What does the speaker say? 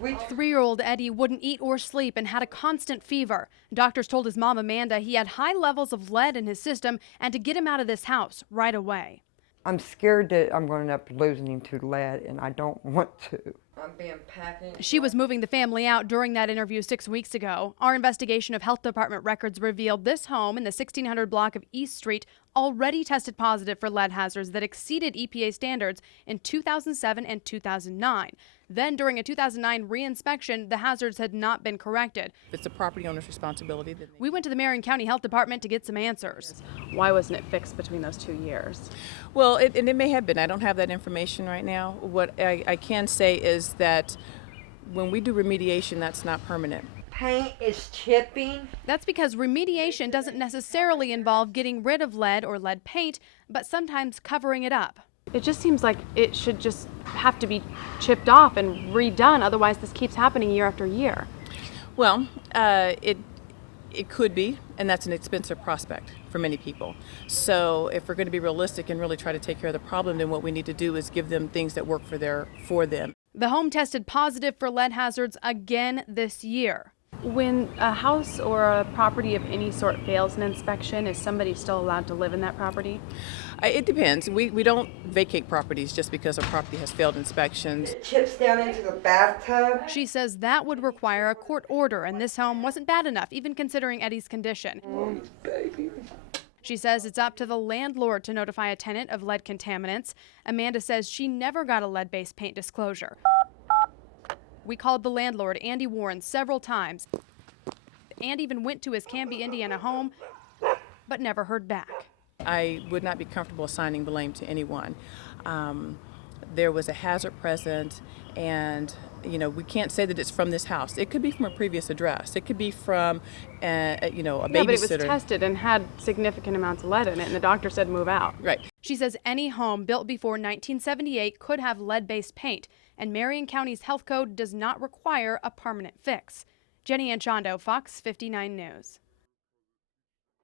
3-year-old Eddie wouldn't eat or sleep and had a constant fever. Doctors told his mom, Amanda, he had high levels of lead in his system and to get him out of this house right away. I'm scared that I'm going to end up losing him to lead, and I don't want to. I'm being packaged. She was moving the family out during that interview 6 weeks ago. Our investigation of health department records revealed this home in the 1600 block of East Street already tested positive for lead hazards that exceeded EPA standards in 2007 and 2009. Then, during a 2009 reinspection, the hazards had not been corrected. It's the property owner's responsibility. We went to the Marion County Health Department to get some answers. Why wasn't it fixed between those 2 years? Well, it may have been. I don't have that information right now. What I can say is that when we do remediation, that's not permanent. Paint is chipping. That's because remediation doesn't necessarily involve getting rid of lead or lead paint, but sometimes covering it up. It just seems like it should just have to be chipped off and redone. Otherwise, this keeps happening year after year. Well, it could be, and that's an expensive prospect for many people. So if we're going to be realistic and really try to take care of the problem, then what we need to do is give them things that work for them. The home tested positive for lead hazards again this year. When a house or a property of any sort fails an inspection, is somebody still allowed to live in that property? It depends. We don't vacate properties just because a property has failed inspections. It chips down into the bathtub. She says that would require a court order, and this home wasn't bad enough, even considering Eddie's condition. Oh, baby. She says it's up to the landlord to notify a tenant of lead contaminants. Amanda says she never got a lead-based paint disclosure. We called the landlord, Andy Warren, several times and even went to his Canby, Indiana home, but never heard back. I would not be comfortable assigning blame to anyone. There was a hazard present, and we can't say that it's from this house. It could be from a previous address. It could be from a babysitter. Yeah, but it was tested and had significant amounts of lead in it, and the doctor said move out. Right. She says any home built before 1978 could have lead-based paint, and Marion County's health code does not require a permanent fix. Jenny Anchondo, Fox 59 News.